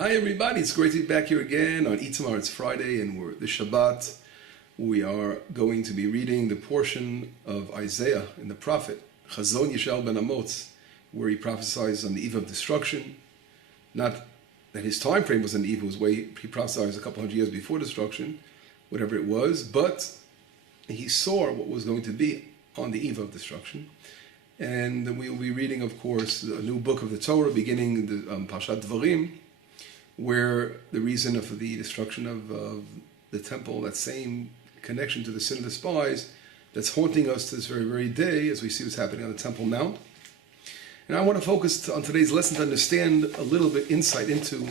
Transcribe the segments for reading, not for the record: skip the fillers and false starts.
Hi everybody, it's great to be back here again on Itamar. It's Friday and we're the Shabbat. We are going to be reading the portion of Isaiah in the prophet Chazon Yishal ben Amotz, where he prophesies on the eve of destruction. Not that his time frame was on the eve, he prophesied a couple hundred years before destruction, whatever it was, but he saw what was going to be on the eve of destruction. And we will be reading, of course, a new book of the Torah, beginning the Parashat Divarim, where the reason of the destruction of the temple, that same connection to the sin of the spies, that's haunting us to this very, very day, as we see what's happening on the Temple Mount. And I want to focus on today's lesson to understand a little bit insight into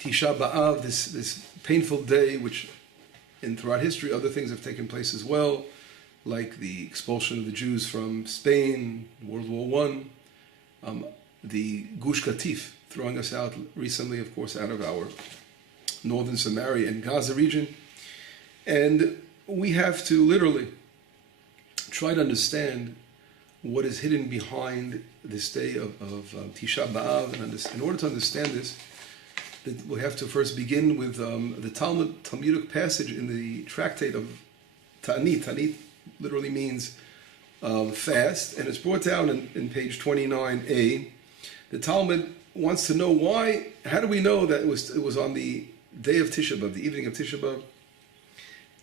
Tishah B'Av, this painful day, which throughout history, other things have taken place as well, like the expulsion of the Jews from Spain, World War I, the Gush Katif, throwing us out recently, of course, out of our northern Samaria and Gaza region. And we have to literally try to understand what is hidden behind this day of Tishah B'Av. And in order to understand this, we have to first begin with the Talmudic passage in the tractate of Ta'anit. Ta'anit literally means fast, and it's brought down in page 29a. The Talmud wants to know how do we know that it was on the day of Tisha B'Av, the evening of Tisha B'Av,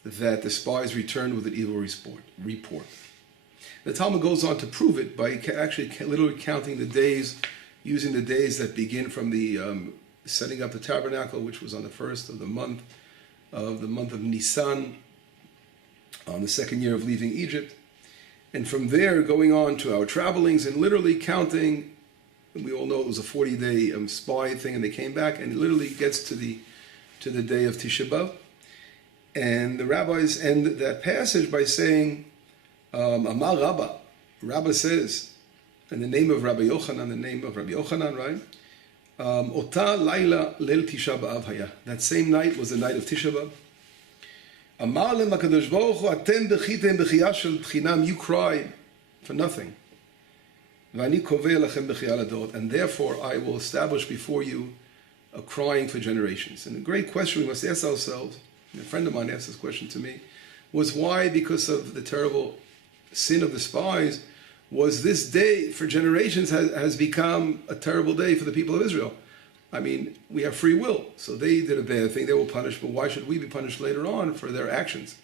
that the spies returned with an evil report. The Talmud goes on to prove it by actually literally counting the days, using the days that begin from the setting up the tabernacle, which was on the first of the month of Nisan, on the second year of leaving Egypt, and from there going on to our travelings and literally counting. We all know it was a 40-day spy thing, and they came back, and it literally gets to the day of Tisha B'Av. And the rabbis end that passage by saying, Amar Rabba, Rabba says, in the name of Rabbi Yochanan, right? Ota Laila Leil Tisha B'Av Haya. That same night was the night of Tisha B'Av. Amar Lem HaKadosh Baruch Hu, Atem bechitem bechiyah shel bchinam, you cried for nothing. And therefore I will establish before you a crying for generations. And the great question we must ask ourselves, and a friend of mine asked this question to me, was why, because of the terrible sin of the spies, was this day for generations has become a terrible day for the people of Israel? I mean, we have free will, so they did a bad thing, they were punished, but why should we be punished later on for their actions?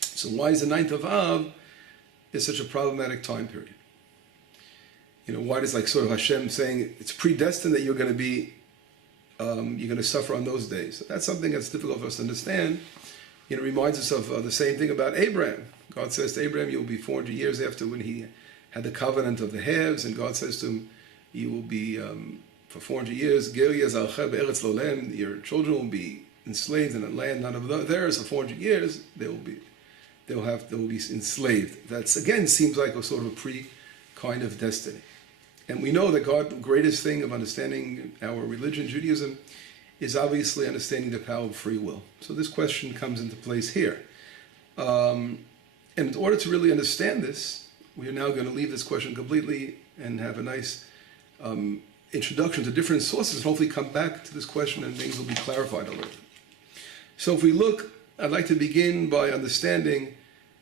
So why is the 9th of Av is such a problematic time period? You know, why does sort of Hashem saying it's predestined that you're going to suffer on those days? That's something that's difficult for us to understand. It reminds us of the same thing about Abraham. God says to Abraham, you will be 400 years after when he had the covenant of the halves, and God says to him, you will be for 400 years, your children will be enslaved in a land none of theirs. For 400 years, they will be enslaved. That's again seems like a sort of a kind of destiny. And we know that the greatest thing of understanding our religion, Judaism, is obviously understanding the power of free will. So this question comes into place here. And in order to really understand this, we are now going to leave this question completely and have a nice introduction to different sources, and hopefully come back to this question and things will be clarified a little bit. So if we look, I'd like to begin by understanding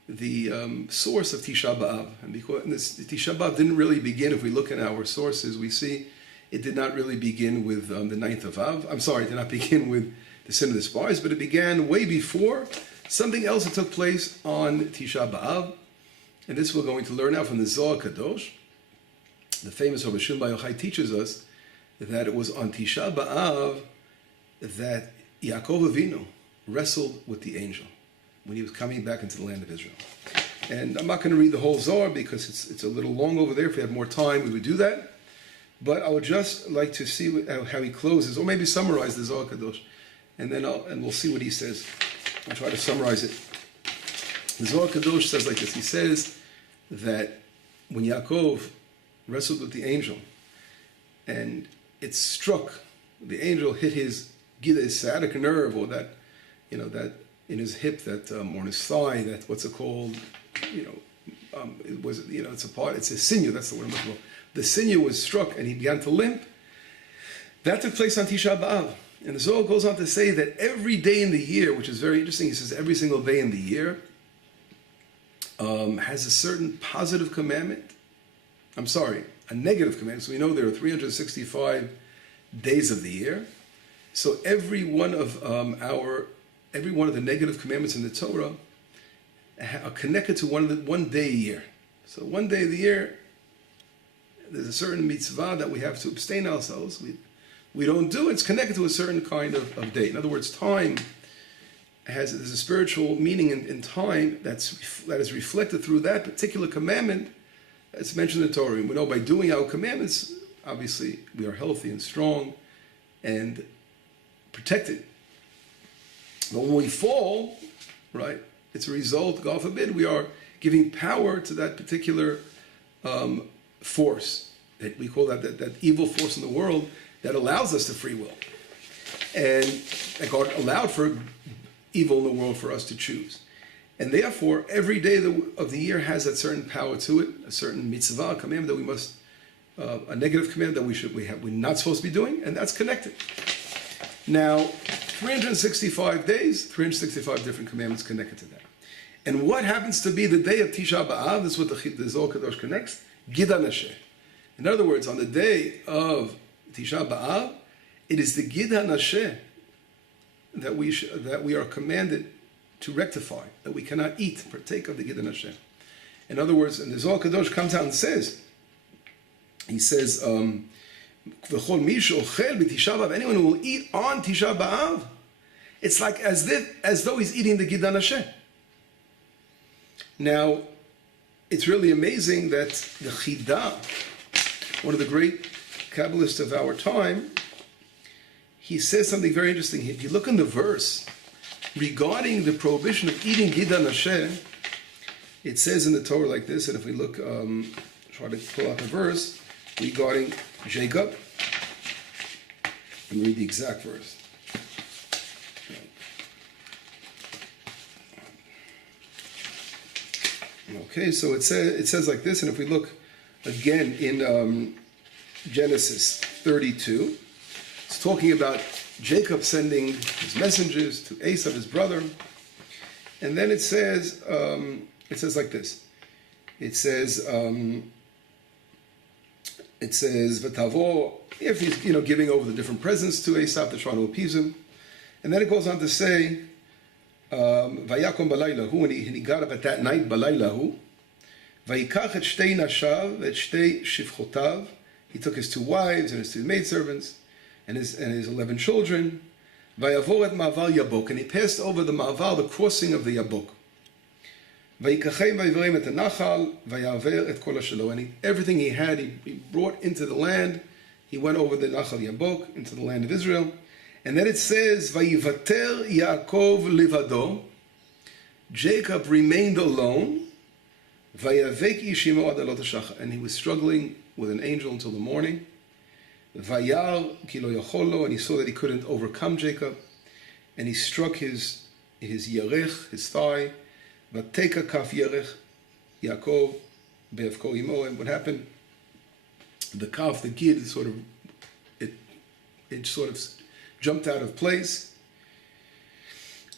the source of Tishah B'Av. And because Tishah B'Av didn't really begin, if we look at our sources, we see it did not really begin with the 9th of Av. I'm sorry, it did not begin with the sin of the spies, but it began way before something else that took place on Tishah B'Av. And this we're going to learn now from the Zohar Kadosh. The famous Rabbi Shimon Bar Yochai teaches us that it was on Tishah B'Av that Yaakov Avinu wrestled with the angel when he was coming back into the land of Israel. And I'm not going to read the whole Zohar because it's a little long over there. If we had more time, we would do that. But I would just like to see how he closes, or maybe summarize the Zohar Kadosh, and then we'll see what he says. I'll try to summarize it. The Zohar Kadosh says like this. He says that when Yaakov wrestled with the angel, and it struck, the angel hit his sciatic nerve, or that in his hip, that or in his thigh, that what's it called? It was it's a sinew. That's the word I'm looking for. The sinew was struck, and he began to limp. That took place on Tisha B'Av. And the Zohar goes on to say that every day in the year, which is very interesting, he says every single day in the year has a certain positive commandment. I'm sorry, a negative commandment. So we know there are 365 days of the year. So every one of the negative commandments in the Torah are connected to one day a year. So one day of the year, there's a certain mitzvah that we have to abstain ourselves. We don't do it. It's connected to a certain kind of day. In other words, time there's a spiritual meaning in time that is reflected through that particular commandment that's mentioned in the Torah. And we know by doing our commandments, obviously, we are healthy and strong and protected. But when we fall, right, it's a result, God forbid, we are giving power to that particular force. That we call that evil force in the world that allows us the free will. And that God allowed for evil in the world for us to choose. And therefore, every day of the year has that certain power to it, a certain mitzvah, a commandment that we must, a negative command that we're not supposed to be doing, and that's connected. Now, 365 days, 365 different commandments connected to that. And what happens to be the day of Tisha B'Av, this is what the Zohar Kadosh connects, Gid HaNasheh. In other words, on the day of Tisha B'Av, it is the Gid HaNasheh that we are commanded to rectify, that we cannot eat, partake of the Gid HaNasheh. In other words, and the Zohar Kadosh comes out and says, he says, V'chol mi she'ochel b'Tisha B'Av, anyone who will eat on Tisha B'Av, it's like as though he's eating the Gid HaNasheh. Now, it's really amazing that the Chidah, one of the great Kabbalists of our time, he says something very interesting. If you look in the verse regarding the prohibition of eating Gid HaNasheh, it says in the Torah like this, and if we look, try to pull out the verse regarding Jacob, and read the exact verse. Okay, so it says like this, and if we look again in Genesis 32, it's talking about Jacob sending his messengers to Esau, his brother, and then it says like this. It says V'tavo, if he's giving over the different presents to Esau to try to appease him, and then it goes on to say. Vayakom balaylahu, and he got up at that night, balaylahu. Vayikach et shtei nashav, et shtei shivchotav. He took his 2 wives and his 2 maidservants and his 11 children. Vayavor et ma'avar yabok, and he passed over the ma'avar, the crossing of the yabok. Vayikachem vayivrem et nachal, vayaver et kol hashelo, and everything he had, he brought into the land. He went over the nachal yabok into the land of Israel. And then it says, Vayivater Yaakov livado, Jacob remained alone, Vayavek ishimo ad alot hashachar, and he was struggling with an angel until the morning. Vayar ki lo yachol lo, and he saw that he couldn't overcome Jacob, and he struck his yarech, his thigh. Vateka kaf yarech Yaakov be'efko imo, and what happened? The kaf, the gid, it sort of jumped out of place.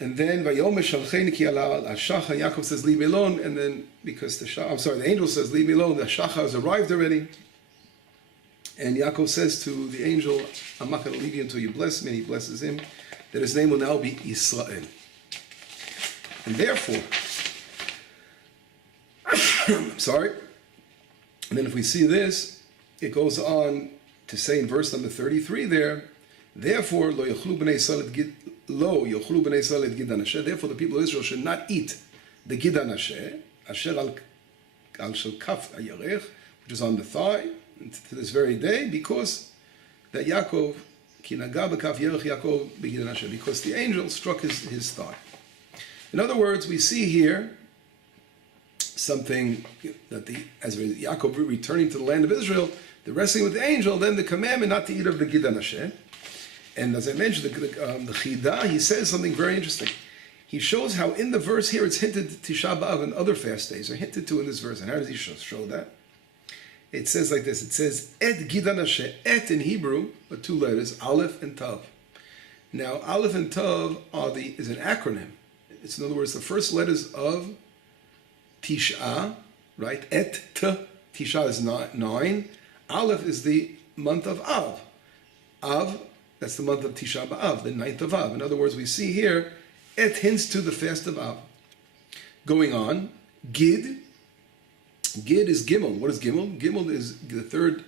And then Vayomer shalcheni ki ala hashachar, Yaakov says, leave me alone. And then because the angel says, leave me alone, the hashachar has arrived already. And Yaakov says to the angel, I'm not going to leave you until you bless me. And he blesses him, that his name will now be Israel. And therefore, sorry. And then if we see this, it goes on to say in verse number 33 there, therefore, lo yochlu b'nei Yisrael et Gid HaNasheh. Therefore, the people of Israel should not eat the Gid HaNasheh, asher al shel kaf hayarech, which is on the thigh, to this very day, because that Yaakov, ki naga b'kaf yarech Yaakov b'Gid HaNasheh, because the angel struck his thigh. In other words, we see here something that as Yaakov returning to the land of Israel, the wrestling with the angel, then the commandment not to eat of the Gid HaNasheh. And as I mentioned, the Chidah, he says something very interesting. He shows how in the verse here it's hinted to Tisha B'Av and other fast days are hinted to in this verse. And how does he show that? It says like this. It says, Et Gidan Hashem. Et in Hebrew are two letters, Aleph and Tav. Now, Aleph and Tav is an acronym. It's, in other words, the first letters of Tishah, right? Et, T. Tishah is 9. Aleph is the month of Av. Av, that's the month of Tisha B'Av, the 9th of Av. In other words, we see here, Et hints to the fast of Av. Going on, Gid. Gid is Gimel. What is Gimel? Gimel is the third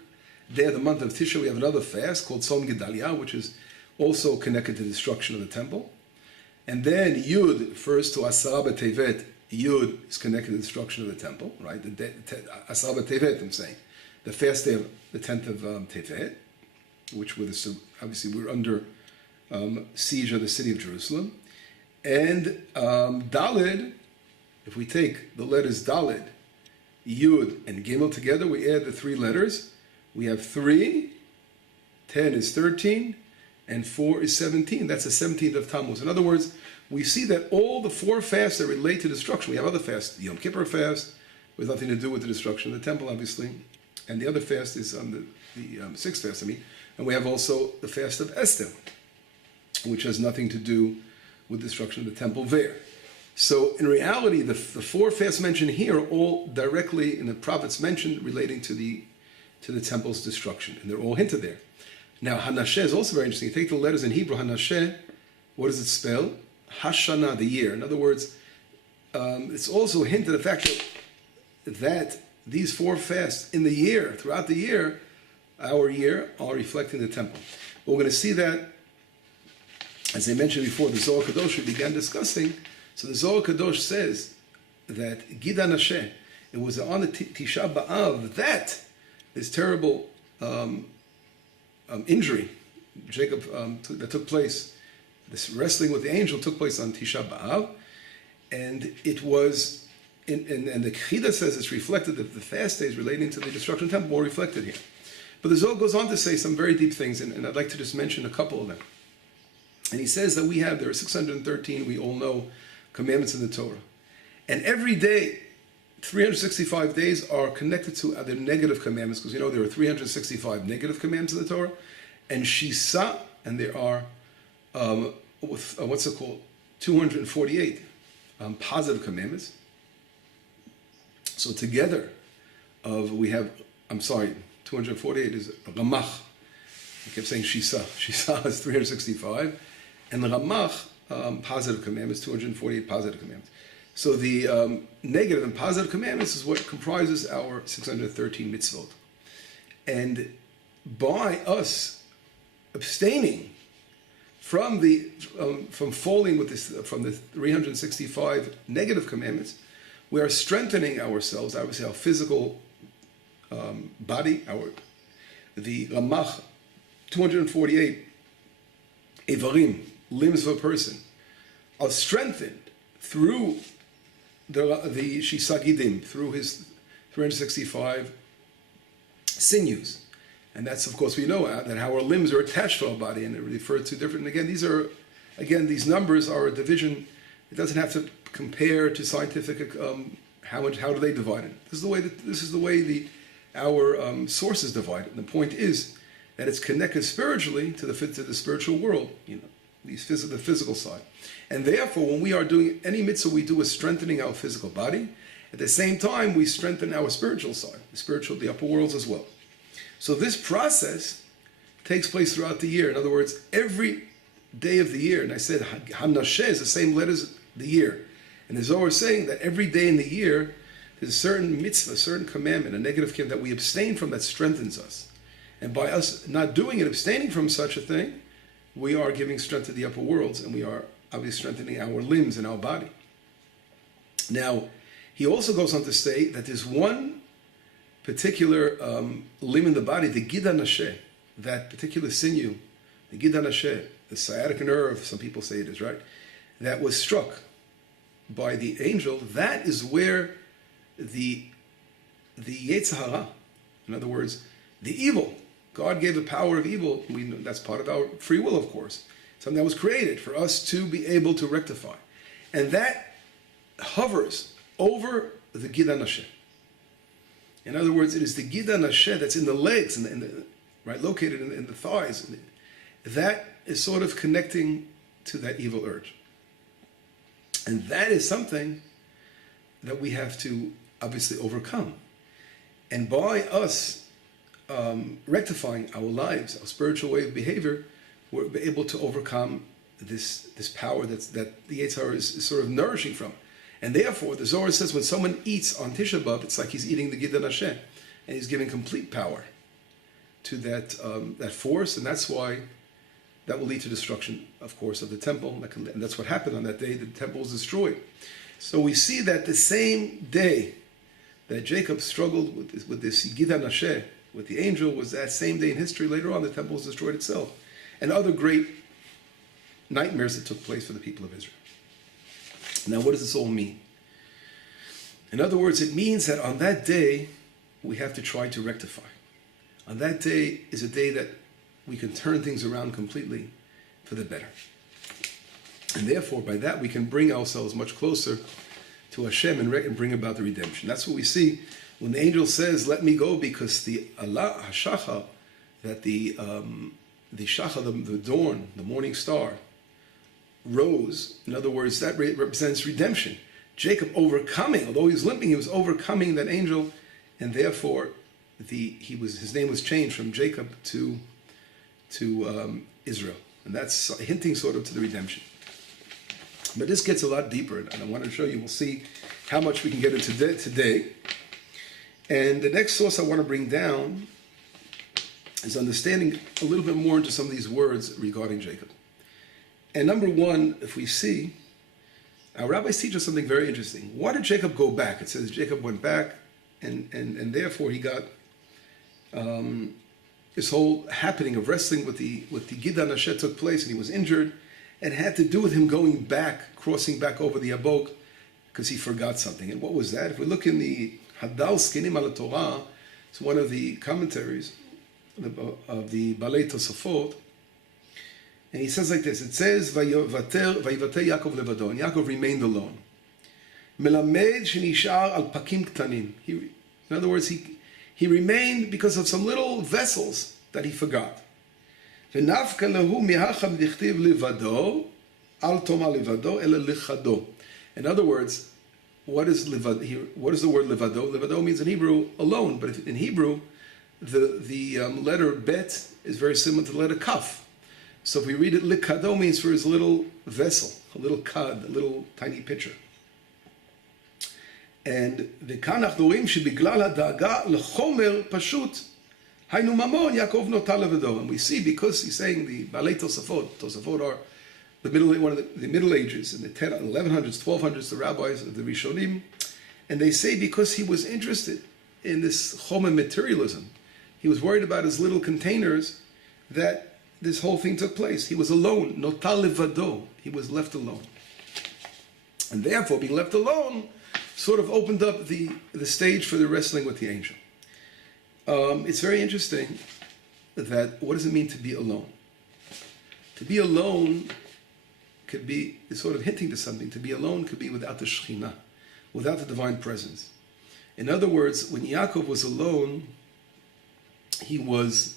day of the month of Tisha. We have another fast called Tzom Gedalia, which is also connected to the destruction of the temple. And then Yud refers to Asara B'Tevet. Yud is connected to the destruction of the temple, right? Asara B'Tevet, I'm saying. The fast day of the 10th of Tevet, which obviously we're under siege of the city of Jerusalem. And Daled, if we take the letters Daled, Yud, and Gimel together, we add the three letters. We have 3, 10 is 13, and 4 is 17. That's the 17th of Tammuz. In other words, we see that all the 4 fasts that relate to destruction. We have other fasts. The Yom Kippur fast, with nothing to do with the destruction of the temple, obviously. And the other fast is on the 6th fast, And we have also the fast of Esther, which has nothing to do with destruction of the temple there. So in reality, the 4 fasts mentioned here are all directly in the prophets mentioned relating to the temple's destruction, and they're all hinted there. Now Hanasheh is also very interesting. You take the letters in Hebrew, Hanasheh, what does it spell? Hashanah, the year. In other words, it's also a hint to the fact that these 4 fasts in the year, throughout the year, our year, are reflecting the temple. We're going to see that, as I mentioned before, the Zohar Kadosh we began discussing. So the Zohar Kadosh says that Gidan Hashem, it was on the Tisha B'Av that this terrible injury, Jacob, that took place, this wrestling with the angel took place on Tisha B'Av, and it was, and the Chida says it's reflected that the fast days relating to the destruction of the temple were reflected here. But the Zohar goes on to say some very deep things, and I'd like to just mention a couple of them. And he says that there are 613, we all know, commandments in the Torah. And every day, 365 days are connected to other negative commandments, because there are 365 negative commandments in the Torah, and Shisa, and there are, what's it called, 248 positive commandments. So together, we have, 248 is Ramach. I kept saying Shisa. Shisa is 365, and the Ramach, positive commandments, 248 positive commandments. So the negative and positive commandments is what comprises our 613 mitzvot. And by us abstaining from falling from the 365 negative commandments, we are strengthening ourselves, obviously our physical body, the Ramach, 248 Divarim, limbs of a person, are strengthened through the Shisagidim, through his 365 sinews. And that's, of course, we know that how our limbs are attached to our body, and it refers to different, these numbers are a division. It doesn't have to compare to scientific, how do they divide it? This is the way our sources divide it. And the point is that it's connected spiritually to the spiritual world, the physical side. And therefore, when we are doing any mitzvah we do is strengthening our physical body. At the same time, we strengthen our spiritual side, the upper worlds as well. So this process takes place throughout the year. In other words, every day of the year, and I said Hanasheh is the same letter as the year. And there's always saying that every day in the year, there's a certain mitzvah, a certain commandment, a negative commandment that we abstain from that strengthens us. And by us not doing it, abstaining from such a thing, we are giving strength to the upper worlds, and we are obviously strengthening our limbs and our body. Now, he also goes on to say that there's one particular limb in the body, the Gidan Hashem, that particular sinew, the Gidan Hashem, the sciatic nerve, some people say it is, right, that was struck by the angel. That is where the Yetzer Hara, in other words, the evil, God gave the power of evil. We know that's part of our free will, of course. Something that was created for us to be able to rectify. And that hovers over the Gidan Hashem. In other words, it is the Gida Nashe that's in the legs, right, located in the thighs. That is sort of connecting to that evil urge. And that is something that we have to obviously overcome. And by us rectifying our lives, our spiritual way of behavior, we're able to overcome this power that the Yetzer Hara is sort of nourishing from. And therefore, the Zohar says when someone eats on Tisha B'Av, it's like he's eating the Gida Nashe, and he's giving complete power to that force, and that's why that will lead to destruction, of course, of the temple, and that's what happened on that day. The temple was destroyed. So we see that the same day that Jacob struggled with this Gida Nashe, with the angel, was that same day in history. Later on, the temple was destroyed itself, and other great nightmares that took place for the people of Israel. Now, what does this all mean? In other words, it means that on that day, we have to try to rectify. On that day is a day that we can turn things around completely for the better. And therefore, by that, we can bring ourselves much closer to Hashem and bring about the redemption. That's what we see when the angel says, "Let me go," because the Allah Hashachar, that the Shachar, the dawn, the morning star, rose. In other words, that represents redemption. Jacob overcoming, although he was limping, he was overcoming that angel, and therefore his name was changed from Jacob to Israel, and that's hinting sort of to the redemption. But this gets a lot deeper, and I want to show you. We'll see how much we can get into today. And the next source I want to bring down is understanding a little bit more into some of these words regarding Jacob. And number one, if we see, our rabbis teach us something very interesting. Why did Jacob go back? It says Jacob went back, and therefore he got this whole happening of wrestling with the Gida Nashe took place, and he was injured, and it had to do with him going back, crossing back over the Yabok, because he forgot something. And what was that? If we look in the Hadal Skinim al Torah, it's one of the commentaries of the Balei Tosafot, and he says like this. It says, "Vayivater Yaakov levado," and Yaakov remained alone. Melamed shenishar al pakim ktanim. In other words, he remained because of some little vessels that he forgot. V'nafka lehu mihacham dichtiv levado al toma levado ela lichado. In other words, what is the word levado? Levado means in Hebrew alone, but in Hebrew, the letter bet is very similar to the letter kaf. So if we read it, likado means for his little vessel, a little kad, a little tiny pitcher. And the kanach dorim shebiglal hadaga lechomer pashut haynu mamon Yaakov nota levado. And we see, because he's saying the Balei Tosafot are one of the Middle Ages, in the 1100s, 1200s, the rabbis of the Rishonim, and they say because he was interested in this chomer materialism, he was worried about his little containers, that this whole thing took place. He was alone. Nota levado. He was left alone. And therefore, being left alone sort of opened up the stage for the wrestling with the angel. It's very interesting that, what does it mean to be alone? To be alone could be, it's sort of hinting to something. To be alone could be without the Shekhinah, without the divine presence. In other words, when Yaakov was alone, he was,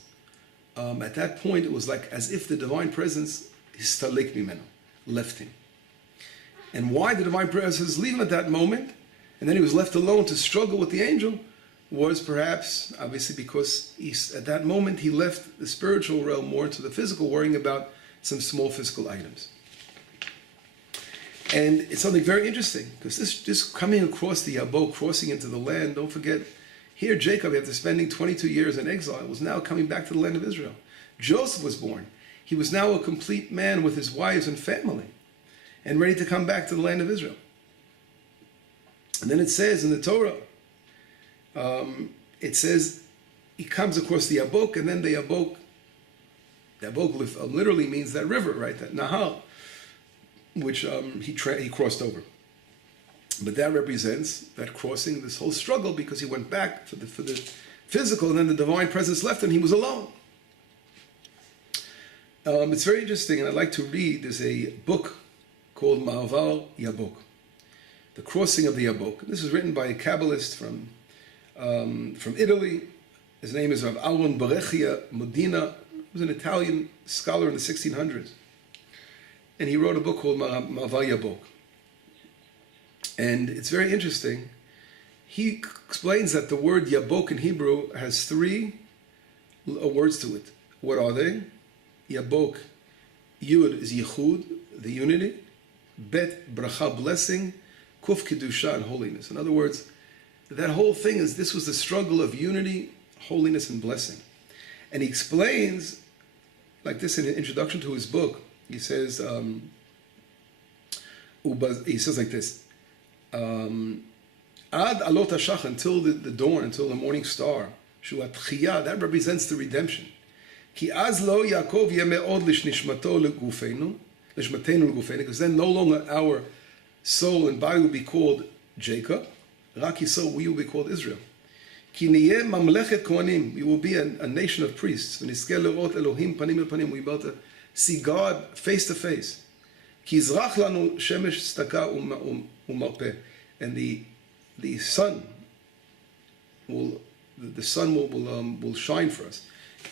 at that point, it was like as if the divine presence, histalek mimeno, left him. And why the divine presence leave him at that moment, and then he was left alone to struggle with the angel, was perhaps, obviously, because at that moment he left the spiritual realm more into the physical, worrying about some small physical items. And it's something very interesting, because this coming across the Yabok, crossing into the land, don't forget, here Jacob, after spending 22 years in exile, was now coming back to the land of Israel. Joseph was born. He was now a complete man with his wives and family, and ready to come back to the land of Israel. And then it says in the Torah, it says he comes across the Yabok, and then the Yabok literally means that river, right? That Nahal, which he crossed over. But that represents that crossing, this whole struggle, because he went back for the physical, and then the divine presence left, and he was alone. It's very interesting, and I'd like to read. There's a book called Ma'avar Yabok, The Crossing of the Yabok. This is written by a Kabbalist from from Italy. His name is Rav Alon Berechia Modena. He was an Italian scholar in the 1600s. And he wrote a book called Ma'ava Yabok. And it's very interesting. He explains that the word Yabok in Hebrew has three words to it. What are they? Yabok, Yud is Yichud, the unity. Bet, Bracha, blessing. Kuf, Kedusha, and holiness. In other words, that whole thing this was the struggle of unity, holiness, and blessing. And he explains, like this in an introduction to his book, he says like this, Ad alot hashach, until the dawn, until the morning star, shu atchiyah, that represents the redemption. Ki az lo Yaakov yeh me'od lishnishmato legufenu, lishmatenu legufenu, because then no longer our soul and body will be called Jacob, Rak Yisrael, we will be called Israel. Ki niyeh mamlechet kohanim, we will be a nation of priests. V'nizkeh le'ot Elohim panim el panim, we will be able to see God face to face. Ki yizrach lanu shemesh tzedakah u'marpeh, and the sun will shine for us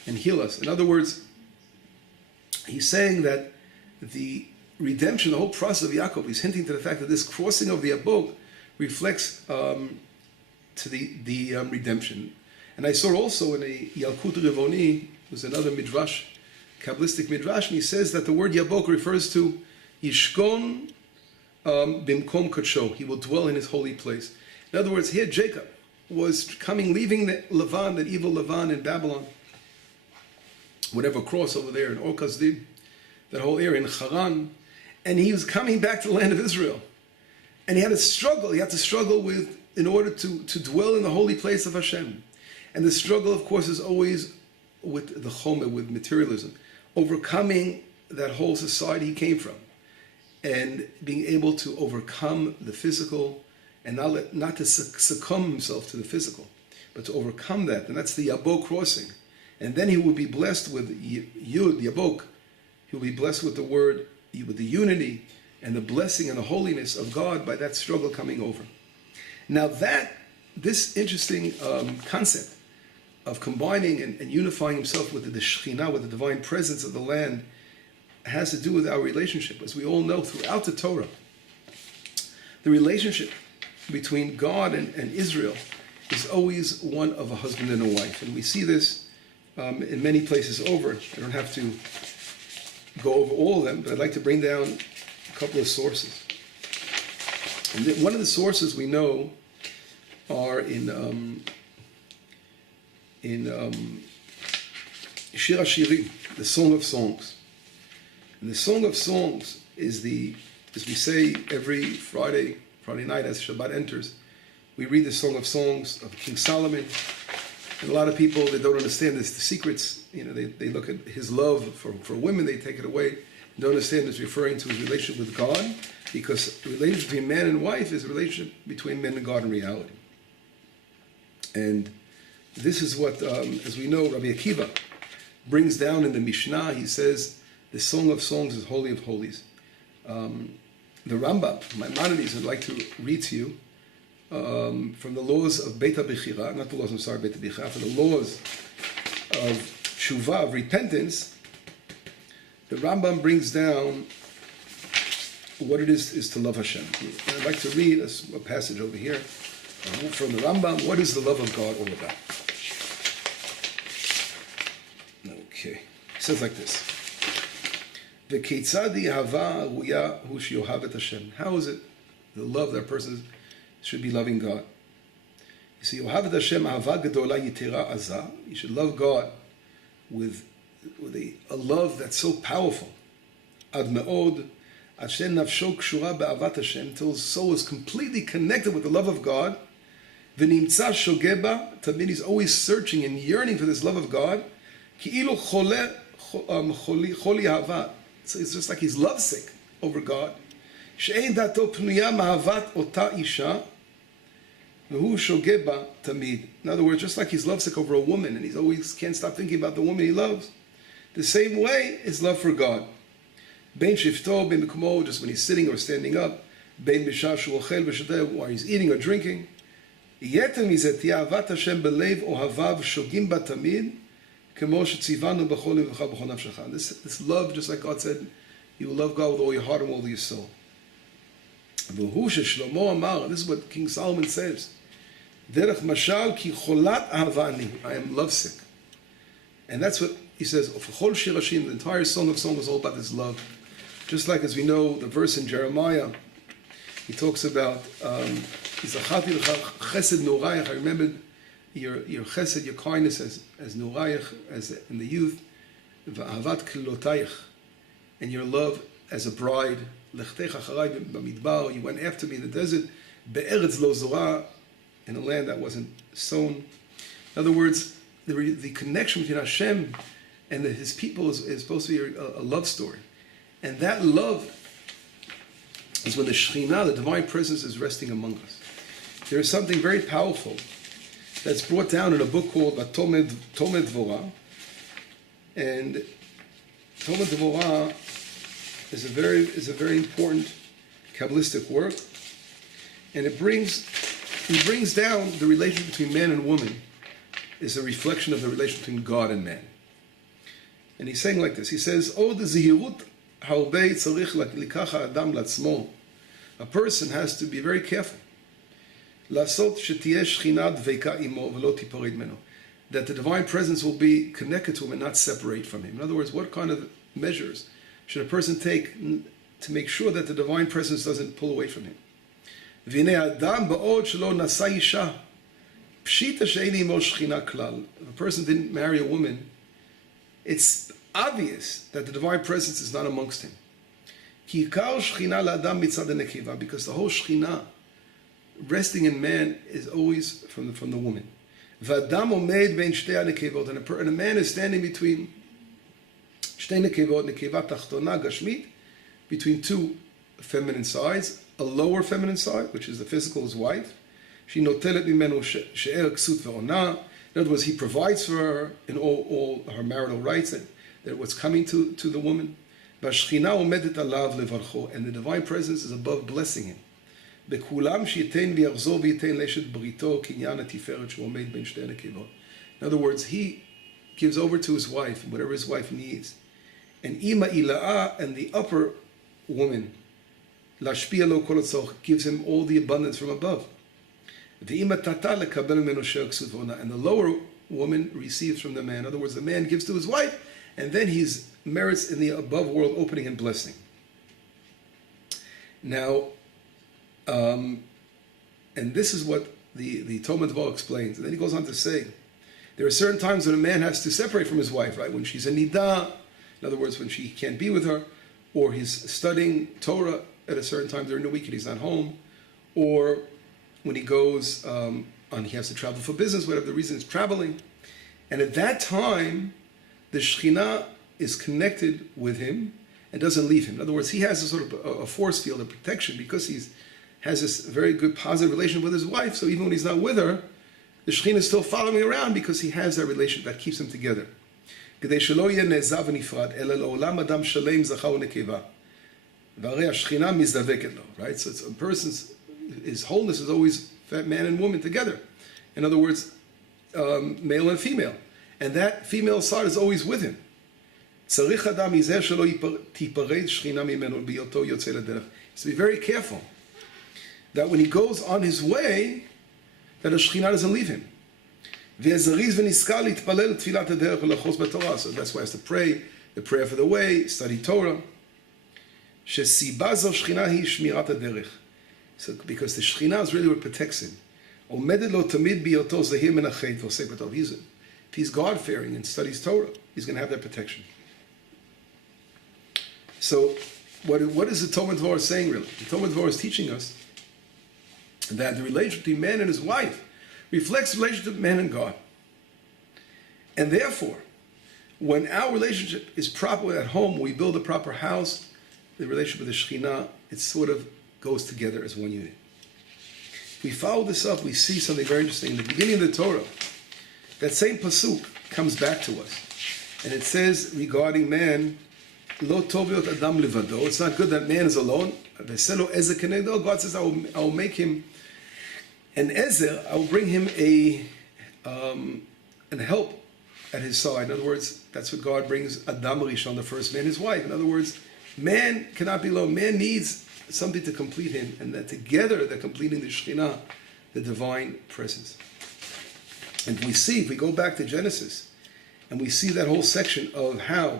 and heal us. In other words, he's saying that the redemption, the whole process of Yaakov, he's hinting to the fact that this crossing of the Yabok reflects to the redemption. And I saw also in a Yalkut Rivoni, was another midrash, Kabbalistic midrash, and he says that the word Yabok refers to Yishkon Bimkom Kadsho. He will dwell in his holy place. In other words, here Jacob was leaving the Lavan, that evil Lavan in Babylon, whatever cross over there in Or Kasdim, that whole area in Haran, and he was coming back to the land of Israel. And he had to struggle in order to dwell in the holy place of Hashem. And the struggle, of course, is always with the Chomer, with materialism, overcoming that whole society he came from, and being able to overcome the physical, and not to succumb himself to the physical, but to overcome that. And that's the Yabok crossing. And then he will be blessed with Yud, Yabok. He will be blessed with the word, with the unity and the blessing and the holiness of God by that struggle coming over. Now this interesting concept of combining and unifying himself with the Shekhinah, with the divine presence of the land, has to do with our relationship. As we all know throughout the Torah, the relationship between God and Israel is always one of a husband and a wife. And we see this in many places over. I don't have to go over all of them, but I'd like to bring down a couple of sources. And one of the sources we know are in Shir HaShirim, the Song of Songs. And the Song of Songs is as we say every Friday night as Shabbat enters, we read the Song of Songs of King Solomon. And a lot of people, they don't understand this, the secrets. They look at his love for women, they take it away, and don't understand it's referring to his relationship with God, because the relationship between man and wife is a relationship between man and God in reality. And this is what, as we know, Rabbi Akiva brings down in the Mishnah. He says, the Song of Songs is Holy of Holies. The Rambam, Maimonides, would like to read to you from the laws of Beit HaBechira, not the laws, Beit HaBechira, for the laws of Tshuva, of repentance. The Rambam brings down what it is to love Hashem. And I'd like to read a passage over here from the Rambam. What is the love of God all about? Okay. It says like this. V'keitzad yahava ruya hu sheyohav et Hashem. How is it the love that a person should be loving God? You see, yohav et Hashem ahava gedola yitera azah. You should love God with a love that's so powerful. Ad me'od, ad she nafsho kshura be'avat Hashem, until his soul is completely connected with the love of God. V'nimtza shogeba, tamid, he's always searching and yearning for this love of God. Ki'ilu choli ahava. So it's just like he's lovesick over God. She'ein dato pnuya ma'avat ota isha, v'hu shogeba tamid. In other words, just like he's lovesick over a woman, and he's always can't stop thinking about the woman he loves, the same way is love for God. Bein shifto, bein mekumo, just when he's sitting or standing up, bein b'shah shu ochel v'shateh, while he's eating or drinking, יתר מזה תהיה אהבת השם בלב אוהביו שוגים בה תמיד, כמו שציוונו בכל לבבך ובכל נפשך. This love, just like God said, you will love God with all your heart and all your soul. והוא ששלמה אמר, this is what King Solomon says, דרך משל כי חולת אהבה אני, I am lovesick. And that's what he says, for Shir Hashim, the entire Song of Songs is all about this love. Just like as we know, the verse in Jeremiah, he talks about, Zachati chesed norayach, I remembered your chesed, your kindness as norayach, as in the youth, v'ahavat klilotayach, and your love as a bride, lechtech acharai b'midbar, you went after me in the desert, be'eretz lo zorah, in a land that wasn't sown. In other words, the connection between Hashem and His people is supposed to be a love story. And that love is when the Shekhinah, the divine presence, is resting among us. There is something very powerful that's brought down in a book called Tomed Dvorah. And Tomed Dvorah is a very important Kabbalistic work. And he brings down the relationship between man and woman is a reflection of the relation between God and man. And he's saying like this, he says, "Oh, the zihirut harbei tzarich likacha adam latzmo." A person has to be very careful. Lasot shetiyeh shechina dveika imo v'lo tipared meno. That the divine presence will be connected to him and not separate from him. In other words, what kind of measures should a person take to make sure that the divine presence doesn't pull away from him? V'nei adam ba'od shelo nasa isha. Pshita she'eni imo shechina klal. If a person didn't marry a woman, it's obvious that the divine presence is not amongst him. Ki yikar shechina la'adam mitzad nekiva, because the whole shechina resting in man is always from the woman. V'adam omed bein shtei nekevot, and a man is standing between shtei nekevot, nekeva tachtona gashmit, between two feminine sides, a lower feminine side, which is the physical, his wife. She notelet mimenu she'er ksut ve'ona. In other words, he provides for her in all her marital rights, that what's coming to the woman. V'ashchina omedet alav levarcho, and the divine presence is above blessing him. Bekulam she'yitein v'yarzor v'yitein leshet brito kinyan hatiferet she'omed ben shtei nekevot. In other words, he gives over to his wife whatever his wife needs, and ima ila'a, and the upper woman, lashpia lo kol hatzorach, gives him all the abundance from above. And the lower woman receives from the man. In other words, the man gives to his wife, and then he merits in the above world opening and blessing. Now, and this is what the Tomed Dvorah explains. And then he goes on to say, there are certain times when a man has to separate from his wife, right? When she's in nidah, in other words, when she can't be with her, or he's studying Torah at a certain time during the week and he's not home, or when he goes he has to travel for business, whatever the reason is traveling. And at that time, the Shekhinah is connected with him and doesn't leave him. In other words, he has a sort of a force field of protection because he has this very good positive relation with his wife. So even when he's not with her, the Shekhinah is still following him around because he has that relation that keeps them together. Right? So it's a person's, his wholeness is always man and woman together. In other words, male and female. And that female side is always with him. So be very careful that when he goes on his way, that the Shekhinah doesn't leave him. So that's why he has to pray, the prayer for the way, study Torah. So because the Shekhinah is really what protects him. If he's God-fearing and studies Torah, he's going to have that protection. So what is the Tomed Dvorah saying really? The Tomed Dvorah is teaching us that the relationship between man and his wife reflects the relationship between man and God. And therefore, when our relationship is proper at home, we build a proper house, the relationship with the Shekhinah, it sort of goes together as one unit. If we follow this up, we see something very interesting. In the beginning of the Torah, that same pasuk comes back to us. And it says regarding man, Lo tov liot adam levado. It's not good that man is alone. God says, I will make him And Ezer, I will bring him an help at his side. In other words, that's what God brings Adam Rishon, the first man, his wife. In other words, man cannot be alone. Man needs something to complete him, and that together they're completing the Shekhinah, the divine presence. And we see, if we go back to Genesis, and we see that whole section of how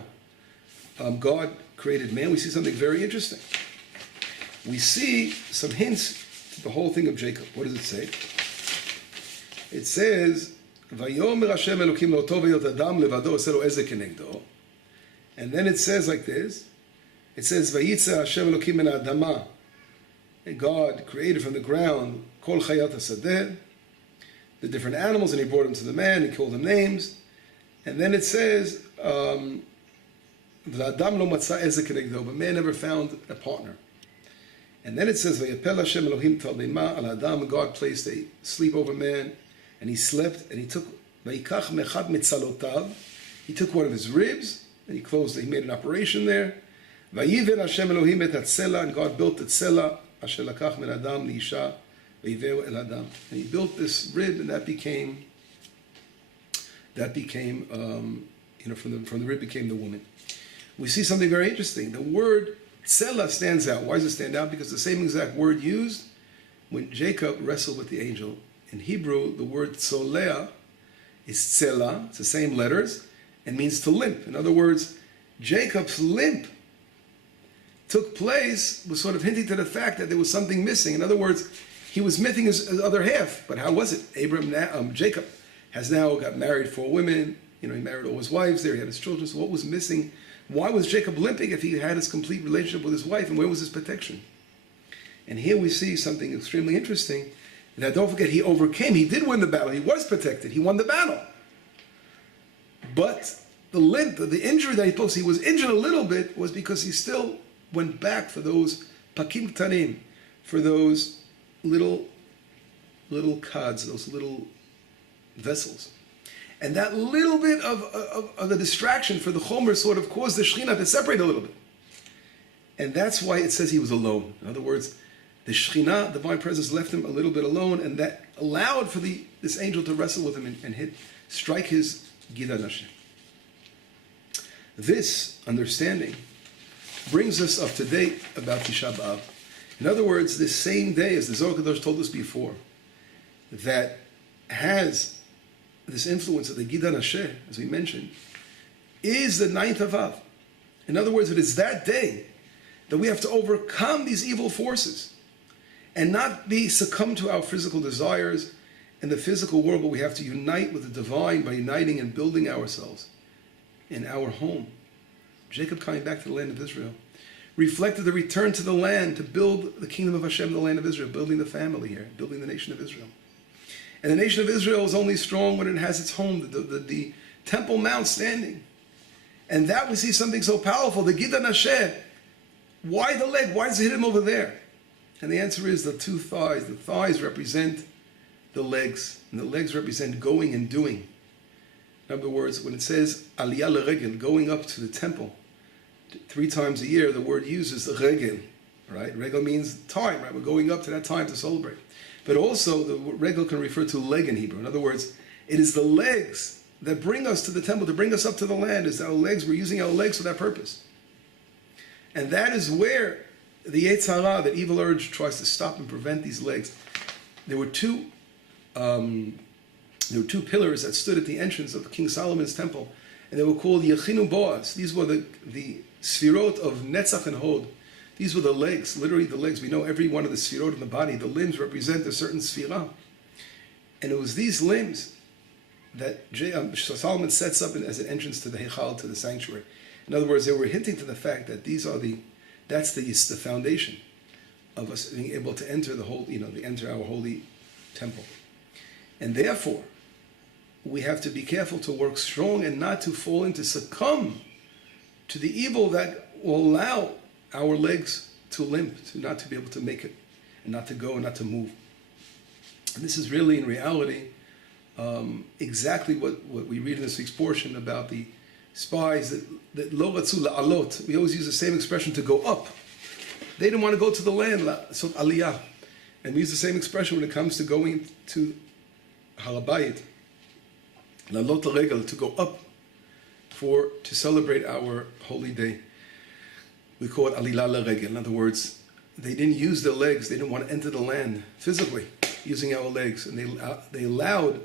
God created man, we see something very interesting. We see some hints to the whole thing of Jacob. What does it say? It says, "Vayomer Hashem Elokim lo tov heyot Adam levado oseh lo ezer kenegdo." And then it says like this. It says, "Vayitzer Hashem Elokim min ha'adama." And God created from the ground kol chayat hasadeh, the different animals, and He brought them to the man and called them names. And then it says, "V'adam lo matza ezer kenegdo," but man never found a partner. And then it says, "Vayapel Hashem Elohim tardema al Adam." God placed a sleep over man, and he slept, and he took vayikach mechad mitzalotav. He took one of his ribs, and he closed. He made an operation there. Vayiven Hashem Elohim et hatzela, and God built the tzela asher lakach min Adam liisha vayiveu el Adam. And He built this rib, and that became from the rib became the woman. We see something very interesting. The word tzela stands out. Why does it stand out? Because the same exact word used when Jacob wrestled with the angel. In Hebrew, the word tzolea is tzela. It's the same letters and means to limp. In other words, Jacob's limp took place, was sort of hinting to the fact that there was something missing. In other words, he was missing his other half. But how was it? Jacob has now got married 4 women. He married all his wives there. He had his children. So what was missing? Why was Jacob limping if he had his complete relationship with his wife, and where was his protection? And here we see something extremely interesting, that don't forget, he overcame. He did win the battle. He was protected. He won the battle. But the limp, the injury that he was injured a little bit, was because he still went back for those pakim tanim, for those little kads, those little vessels. And that little bit of a distraction for the Chomer sort of caused the Shekhinah to separate a little bit. And that's why it says he was alone. In other words, the Shekhinah, divine presence, left him a little bit alone, and that allowed for this angel to wrestle with him and strike his Gidan Hashem. This understanding brings us up to date about Tisha B'Av. In other words, this same day, as the Zohar Kadosh told us before, that has this influence of the Gidan Hashem, as we mentioned, is the 9th of Av. In other words, it is that day that we have to overcome these evil forces and not be succumb to our physical desires in the physical world, but we have to unite with the divine by uniting and building ourselves in our home. Jacob coming back to the land of Israel reflected the return to the land to build the kingdom of Hashem in the land of Israel, building the family here, building the nation of Israel. And the nation of Israel is only strong when it has its home, the Temple Mount standing. And that we see something so powerful, the Gidan Hashem. Why the leg? Why does it hit him over there? And the answer is the 2 thighs. The thighs represent the legs, and the legs represent going and doing. In other words, when it says aliyah l'regel, going up to the temple 3 times a year, the word uses regel, right? Regel means time, right? We're going up to that time to celebrate. But also, the regel can refer to leg in Hebrew. In other words, it is the legs that bring us to the temple, to bring us up to the land. It's our legs. We're using our legs for that purpose. And that is where the Yetz Hara, that evil urge, tries to stop and prevent these legs. There were two pillars that stood at the entrance of King Solomon's temple, and they were called Yechinu Boaz. These were the Sfirot of Netzach and Hod. These were the legs, literally the legs. We know every one of the Sfirot in the body, the limbs represent a certain Sfirah. And it was these limbs that Solomon sets up as an entrance to the Heichal, to the sanctuary. In other words, they were hinting to the fact that that's the foundation of us being able to enter enter our holy temple. And therefore, we have to be careful to work strong and not to succumb to the evil that will allow our legs to limp, not to be able to make it, and not to go and not to move. And this is really, in reality, exactly what we read in this week's portion about the spies that lo ratzu la'alot. We always use the same expression, to go up. They didn't want to go to the land, so aliyah. And we use the same expression when it comes to going to Har HaBayit, Lalot L'Regel, to go up to celebrate our holy day. We call it Alila L'Regel. In other words, they didn't use their legs. They didn't want to enter the land physically using our legs. And they allowed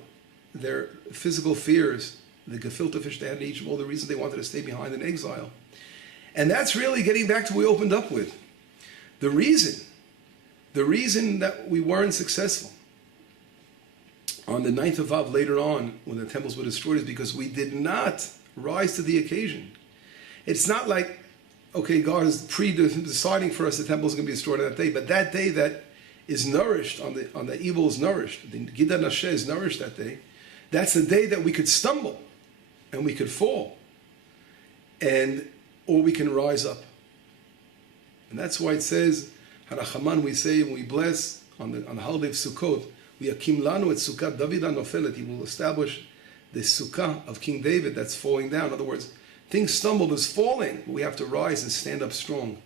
their physical fears, the gefilte fish they had in Egypt, all the reasons they wanted to stay behind in exile. And that's really getting back to what we opened up with. The reason that we weren't successful on the 9th of Av later on, when the temples were destroyed, is because we did not rise to the occasion. It's not like, okay, God is deciding for us the temple is going to be destroyed on that day, but that day that is nourished, on the evil is nourished, the Gida Nasheh is nourished that day, that's the day that we could stumble and we could fall, or we can rise up. And that's why it says, Harachaman, we say, when we bless on the holiday of Sukkot, we akim lanu et Sukkot David hanofelet. He will establish the Sukkah of King David that's falling down. In other words, things stumble, there's falling, but we have to rise and stand up strong.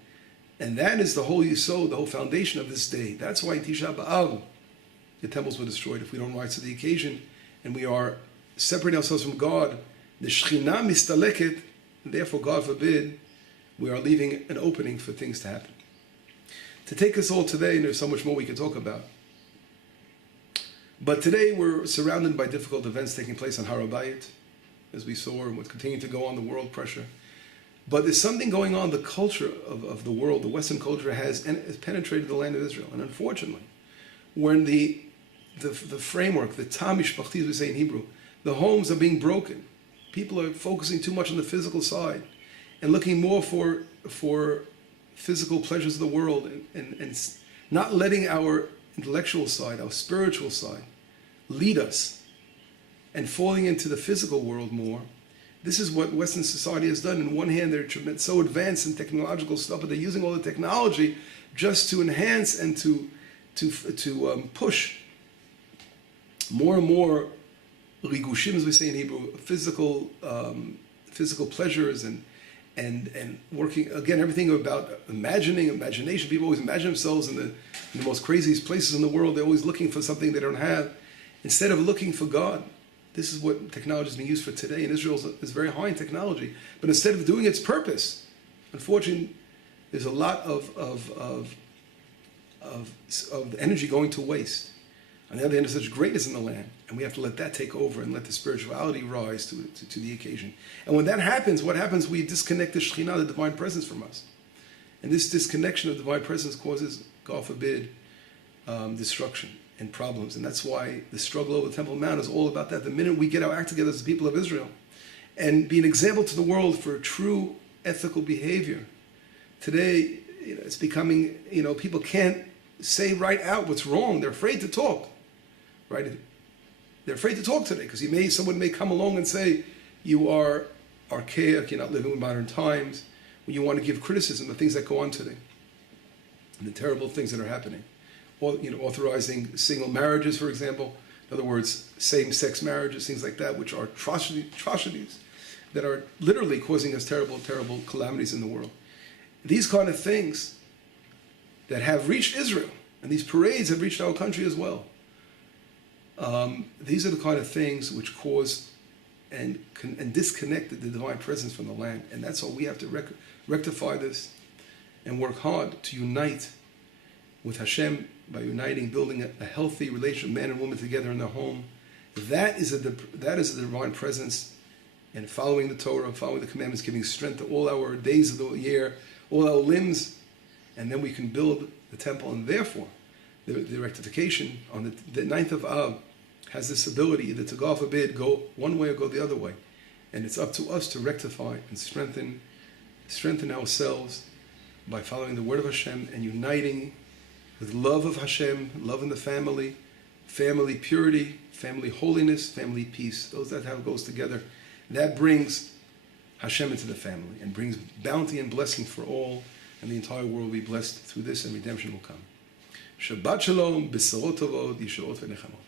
And that is the whole yisod, the whole foundation of this day. That's why in Tishah B'Av, the temples were destroyed. If we don't rise to the occasion, and we are separating ourselves from God, the Shekhinah mistaleket, and therefore, God forbid, we are leaving an opening for things to happen. To take us all today, and there's so much more we can talk about. But today we're surrounded by difficult events taking place on Har HaBayit, as we saw, and what's continuing to go on, the world pressure. But there's something going on, the culture of the world, the Western culture has penetrated the land of Israel. And unfortunately, when the framework, the ta mishpachti, as we say in Hebrew, the homes are being broken. People are focusing too much on the physical side and looking more for physical pleasures of the world and not letting our intellectual side, our spiritual side, lead us and falling into the physical world more. This is what Western society has done. On one hand, they're so advanced in technological stuff, but they're using all the technology just to enhance and to push more and more rigushim, as we say in Hebrew, physical pleasures and working, again, everything about imagination. People always imagine themselves in the most craziest places in the world. They're always looking for something they don't have, instead of looking for God. This is what technology is being used for today, and Israel is very high in technology. But instead of doing its purpose, unfortunately, there's a lot of energy going to waste. On the other hand, there's such greatness in the land, and we have to let that take over and let the spirituality rise to the occasion. And when that happens, what happens? We disconnect the Shekhinah, the divine presence, from us. And this disconnection of divine presence causes, God forbid, destruction and problems. And that's why the struggle over the Temple Mount is all about that. The minute we get our act together as the people of Israel and be an example to the world for true ethical behavior, today it's becoming, people can't say right out what's wrong. They're afraid to talk. Right? They're afraid to talk today because someone may come along and say, you are archaic, you're not living in modern times, when you want to give criticism of things that go on today and the terrible things that are happening. Or, authorizing single marriages, for example. In other words, same-sex marriages, things like that, which are atrocities that are literally causing us terrible, terrible calamities in the world. These kind of things that have reached Israel, and these parades have reached our country as well. These are the kind of things which cause and disconnect the divine presence from the land. And that's why we have to rectify this and work hard to unite with Hashem by building a healthy relationship, man and woman together in their home. That is the divine presence, and following the Torah, following the commandments, giving strength to all our days of the year, all our limbs, and then we can build the temple. And therefore, the rectification on the 9th of Av has this ability either to, God forbid, go one way or go the other way. And it's up to us to rectify and strengthen ourselves by following the word of Hashem and uniting with love of Hashem, love in the family purity, family holiness, family peace. That's how it goes together. That brings Hashem into the family and brings bounty and blessing for all, and the entire world will be blessed through this, and redemption will come. Shabbat Shalom, B'sorot Tovot, Yeshuot V'Nechamot.